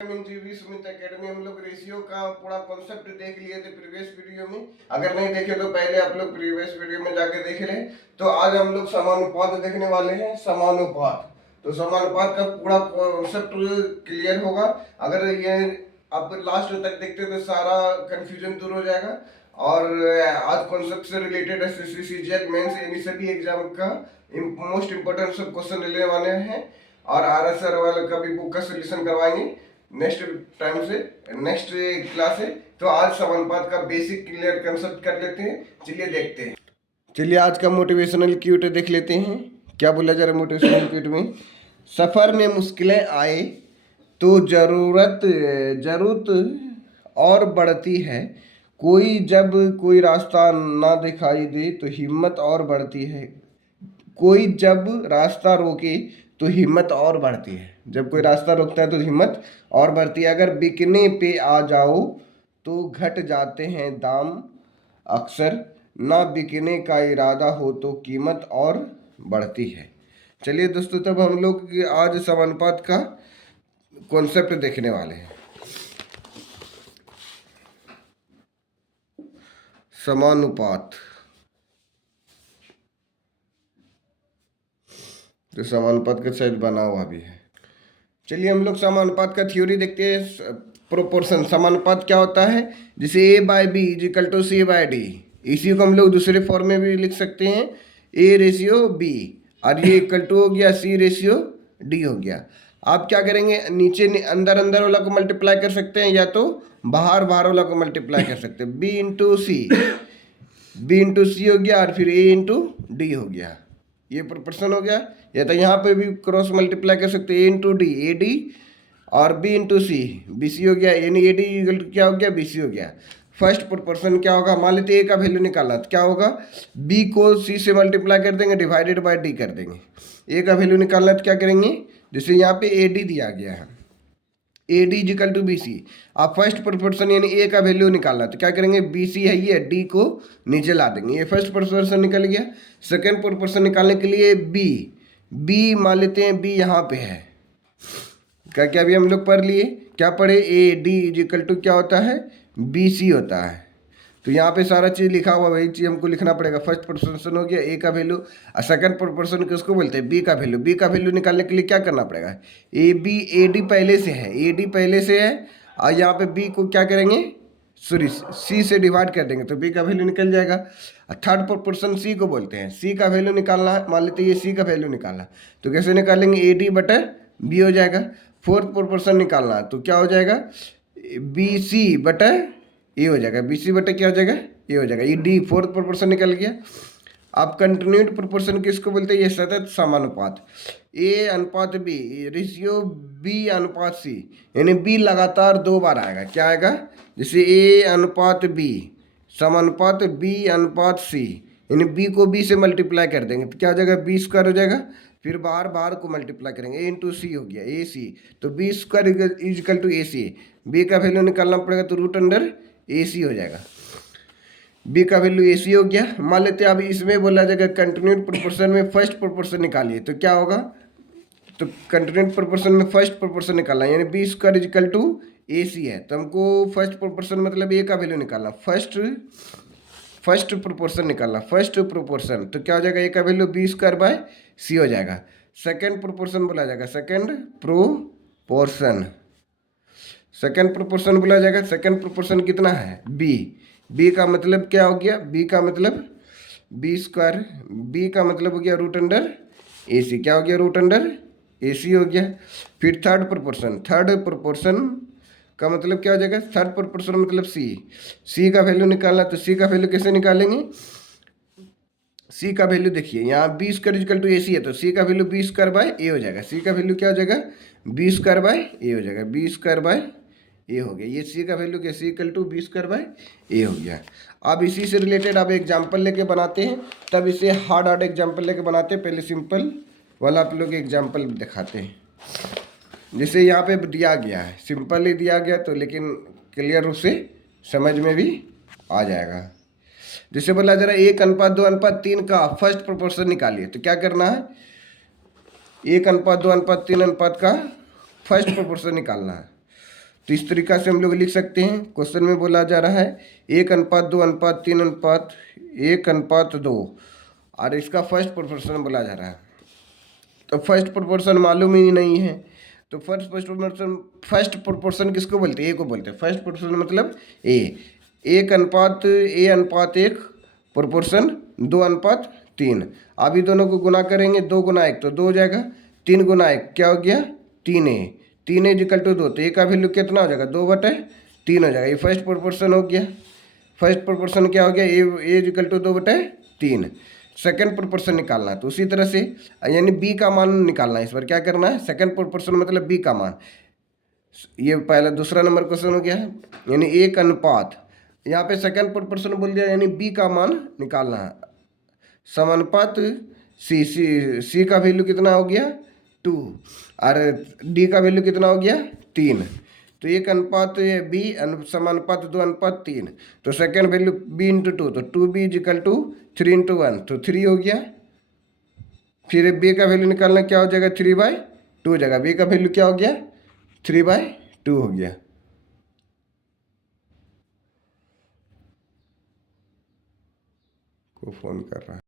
Sumit academy हम लोग ratio का पूरा कॉन्सेप्ट देख लिए थे प्रीवियस वीडियो में। अगर नहीं देखे तो पहले आप लोग प्रीवियस वीडियो में जाके देख लें। तो आज हम लोग समानुपात देखने वाले हैं। समानुपात, तो समानुपात का पूरा कॉन्सेप्ट क्लियर होगा। अगर ये आप लास्ट तक देखते तो सारा कंफ्यूजन दूर हो जाएगा। और आज कॉन्सेप्ट से रिलेटेड एसएससी सीजीएल मेंस यानी सभी एग्जाम का मोस्ट इंपोर्टेंट सब क्वेश्चन लेने वाले हैं। और आरएसआर वाले का भी बुक का सोल्यूशन करवाएंगे नेक्स्ट टाइम से, नेक्स्ट क्लास है। तो आज समानुपात का बेसिक क्लियर कंसेप्ट कर लेते हैं। चलिए देखते हैं। चलिए आज का मोटिवेशनल क्यूट देख लेते हैं। क्या बोला जा रहा है मोटिवेशनल क्यूट में? सफ़र में मुश्किलें आए तो ज़रूरत और बढ़ती है। जब कोई रास्ता ना दिखाई दे तो हिम्मत और बढ़ती है। कोई जब रास्ता रोके तो हिम्मत और बढ़ती है। जब कोई रास्ता रोकता है तो हिम्मत और बढ़ती है। अगर बिकने पे आ जाओ तो घट जाते हैं दाम अक्सर। ना बिकने का इरादा हो तो कीमत और बढ़ती है। चलिए दोस्तों, तब हम लोग आज समानुपात का कॉन्सेप्ट देखने वाले हैं। समानुपात, तो समानुपात का शायद बना हुआ भी है। चलिए हम लोग समानुपात का थ्योरी देखते हैं। प्रोपोर्शन, समानुपात क्या होता है? जैसे A by B is equal to C by D. इसी को हम लोग दूसरे फॉर्म में भी लिख सकते हैं, ए रेशियो बी, और ये इक्वल टू हो गया सी रेशियो डी हो गया। आप क्या करेंगे, नीचे अंदर अंदर वाला को मल्टीप्लाई कर सकते हैं, या तो बाहर बाहर वाला को मल्टीप्लाई कर सकते हैं। बी इंटू सी हो गया, और फिर ए इंटू डी हो गया। ये प्रोपोर्शन हो गया। या तो यहाँ पे भी क्रॉस मल्टीप्लाई कर सकते हैं, A into D A D, और B into C B C हो गया। यानी ए डी क्या हो गया, बी सी हो गया। फर्स्ट प्रोपोर्शन क्या होगा, मान लेते ए का वैल्यू निकाला तो क्या होगा, बी को सी से मल्टीप्लाई कर देंगे, डिवाइडेड बाय डी कर देंगे। ए का वैल्यू निकालना तो क्या करेंगे, जैसे यहाँ पे ए डी दिया गया है, A D equal to B C. आप फर्स्ट प्रोपोर्शन यानी ए का वैल्यू निकालना तो क्या करेंगे, बी सी है ये, डी को नीचे ला देंगे। ये फर्स्ट प्रोपोर्शन निकल गया। सेकेंड प्रोपोर्शन निकालने के लिए बी मान लेते हैं, बी यहाँ पे है। क्या क्या भी हम लोग पढ़ लिए, क्या पढ़े, ए डी इजिकल टू क्या होता है, बी सी होता है। तो यहाँ पे सारा चीज़ लिखा हुआ, वही चीज़ हमको लिखना पड़ेगा। फर्स्ट प्रोपोर्शन हो गया ए का वैल्यू, और सेकंड प्रोपोर्शन किसको बोलते हैं, बी का वैल्यू। बी का वैल्यू निकालने के लिए क्या करना पड़ेगा, ए डी पहले से है, ए डी पहले से है, और यहाँ पे बी को क्या करेंगे, सॉरी सी से डिवाइड कर देंगे तो बी का वैल्यू निकल जाएगा। थर्ड प्रोपोर्शन सी को बोलते हैं। सी का वैल्यू निकालना है, मान लेते हैं ये सी का वैल्यू निकालना, तो कैसे निकालेंगे, ए डी बटर बी हो जाएगा। फोर्थ प्रोपोर्शन निकालना है तो क्या हो जाएगा, बी सी बटर ए हो जाएगा, बी सी बटे क्या हो जाएगा, ए हो जाएगा। ये डी फोर्थ प्रोपोर्शन निकल गया। अब कंटिन्यूड प्रोपोर्शन किसको बोलते हैं, ये सतत समानुपात। ए अनुपात बी रेशियो बी अनुपात सी, यानी बी लगातार 2 बार आएगा। क्या आएगा, जैसे ए अनुपात बी समानुपात बी अनुपात सी, यानी बी को बी से मल्टीप्लाई कर देंगे तो क्या हो जाएगा, बी स्क्वायर हो जाएगा। फिर बाहर बाहर को मल्टीप्लाई करेंगे, ए इंटू सी हो गया, ए सी, तो B square equal to A C. B का वैल्यू निकालना पड़ेगा तो रूट अंडर ए सी हो जाएगा। बी का वैल्यू ए सी हो गया। मान लेते हैं अब इसमें बोला जाएगा कंटिन्यूड प्रोपोर्शन में फर्स्ट प्रोपोर्शन निकालिए, तो क्या होगा, तो कंटिन्यूड प्रोपोर्शन में फर्स्ट प्रोपोर्शन निकालना है, यानी B square equal to A सी है, तो हमको फर्स्ट प्रोपोर्शन मतलब ए का वैल्यू निकालना, फर्स्ट प्रोपोर्शन निकालना, फर्स्ट प्रोपोर्शन, तो क्या हो जाएगा, ए का वैल्यू बी स्क्वायर बाय सी हो जाएगा। सेकेंड प्रोपोर्शन बोला जाएगा, सेकेंड प्रोपोर्शन बोला जाएगा। सेकेंड प्रोपोर्शन कितना है, बी का मतलब क्या हो गया, बी का मतलब बी स्क्वायर, बी का मतलब हो गया रूट अंडर ए सी, क्या हो गया, रूट अंडर ए सी हो गया। फिर थर्ड प्रोपोर्शन का मतलब क्या हो जाएगा, थर्ड प्रोपोर्शन मतलब सी का वैल्यू निकालना, तो सी का वैल्यू कैसे निकालेंगे, सी का वैल्यू देखिए यहाँ B square equal to A सी है, तो सी का value B square by A हो जाएगा। सी का वैल्यू क्या हो जाएगा, बी स्क्वायर बाय ए हो जाएगा, बी स्क्वायर बाय ए हो गया। ये सी का वैल्यू क्या, C equal to B square by A हो गया। अब इसी से रिलेटेड अब एग्जाम्पल लेके बनाते हैं, तब इसे हार्ड एग्जाम्पल लेके बनाते हैं। पहले सिंपल वाला आप लोग एग्जाम्पल दिखाते हैं। जैसे यहाँ पे दिया गया है, सिंपल ही दिया गया तो, लेकिन क्लियर रूप से समझ में भी आ जाएगा। जैसे बोला जरा 1:2:3 का फर्स्ट प्रोपोर्शन निकालिए, तो क्या करना है, 1:2:3 अनुपात का फर्स्ट प्रोपोर्शन निकालना है। तो इस तरीका से हम लोग लिख सकते हैं। क्वेश्चन में बोला जा रहा है 1:2:3:1:1:2 और इसका फर्स्ट प्रोपोर्शन बोला जा रहा है। तो फर्स्ट प्रोपोर्शन मालूम ही नहीं है, तो फर्स्ट प्रोपोर्शन किसको बोलते हैं? ए को बोलते हैं। फर्स्ट प्रोपोर्शन मतलब ए। 1:1 प्रोपोर्शन 2:3। अभी दोनों को गुना करेंगे, 2 गुना 1 तो 2 हो जाएगा, 3 गुना 1 क्या हो गया? 3a। 3a इक्वल टू 2, तो ए का वैल्यू कितना हो जाएगा? 2/3 हो जाएगा। ये फर्स्ट प्रोपोर्शन हो गया। फर्स्ट प्रोपोर्शन क्या हो गया? ए इक्वल टू 2/3। सेकंड प्रोपोर्शन निकालना है, तो उसी तरह से यानी बी का मान निकालना है। इस बार क्या करना है? सेकंड प्रोपोर्शन मतलब बी का मान। ये पहला दूसरा नंबर क्वेश्चन हो गया है, यानी 1:, यहाँ पे सेकंड प्रोपोर्शन बोल दिया, यानी बी का मान निकालना है। समानुपात सी का वैल्यू कितना हो गया? 2 और डी का वैल्यू कितना हो गया? 3। तो 1:b समानुपात 2:3। तो सेकंड वैल्यू b/2, तो 2b = 3:1, तो 3 हो गया। फिर b का वैल्यू निकालना, क्या हो जाएगा? 3/2 हो जाएगा। b का वैल्यू क्या हो गया? 3/2 हो गया। को फोन कर रहा है।